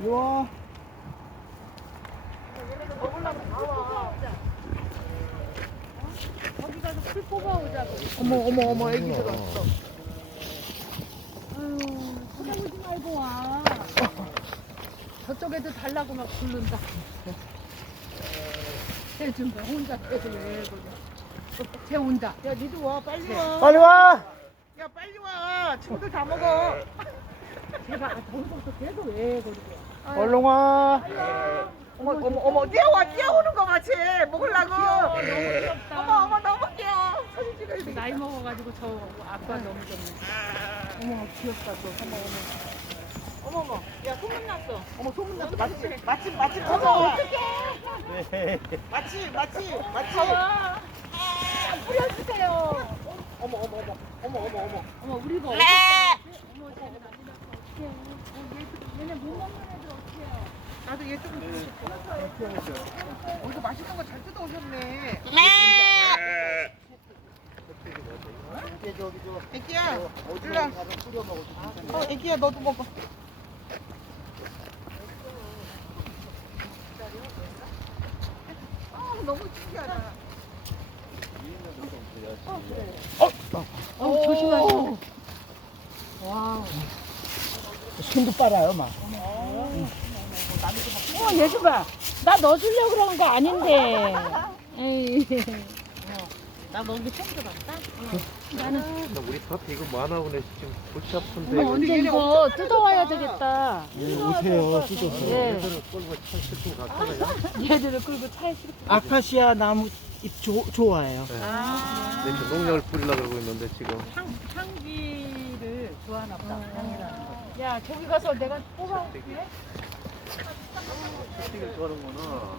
이리 와. 거기 가서 풀 뽑아오자고. 어머 어머 어머 애기 들어왔어. 아유, 쳐다보지 말고 와. 저쪽에도 달라고 막 부른다. 혼자 계속 왜 그래. 쟤 온다. 야 니도 와 빨리 와. 빨리 와. 야 빨리 와. 친구들 다 먹어. 제가 아, 거기서부터 계속 왜 그러게. 얼른 와. 어머 어머 어머 뛰어와 뛰어오는 거 같이 먹으려고. 너무 귀엽다. 어머 어머 너무 귀여워. 사진 찍어야 돼. 나이 먹어가지고 저 아빠 너무 좋네. 어머 귀엽다 또. 어머 어머. 어머 어머. 야 소문 났어. 어머 소문 났어. 맛집 맛집 맛집 찾아와. 네. 맛집 맛집 맛집. 가와. 뿌려주세요. 어머 어머 어머 어머 어머 어머. 어머 우리가 어디 있어? 어머 쟤는 아니라서 어떡해. 어, 얘- 얘네 못 먹는 애들 어떡해요. 나도 얘 조금 싶어. 어디서 맛있는 거 잘 뜯어 오셨네. 애기야, 일로 와. 어, 애기야, 너도 먹어. 아, 너무 신기하다. 어 조심하세요. 와. 손도 빨아요, 막. 어, 얘좀 봐. 나 넣어주려고 그러는 거 아닌데. 에이. 나 너무 처음 들어봤다. 나는 우리 파트 이거 뭐 하나 보네 지금 골치 아픈데 어머, 언제 이거 뜯어와야 되겠다. 네, 오세요, 찢어서. 예. 얘들을 끌고 차 싣고 갔잖아요 얘들을 끌고 차에 실고. 아카시아 나무 잎 조, 좋아해요. 아, 내 지금 농약을 뿌리려고 그러고 있는데 지금 향기를 좋아하나 보다. 향이라는 거. 야, 저기 가서 내가 뽑아올게. 채찍을 좋아하는구나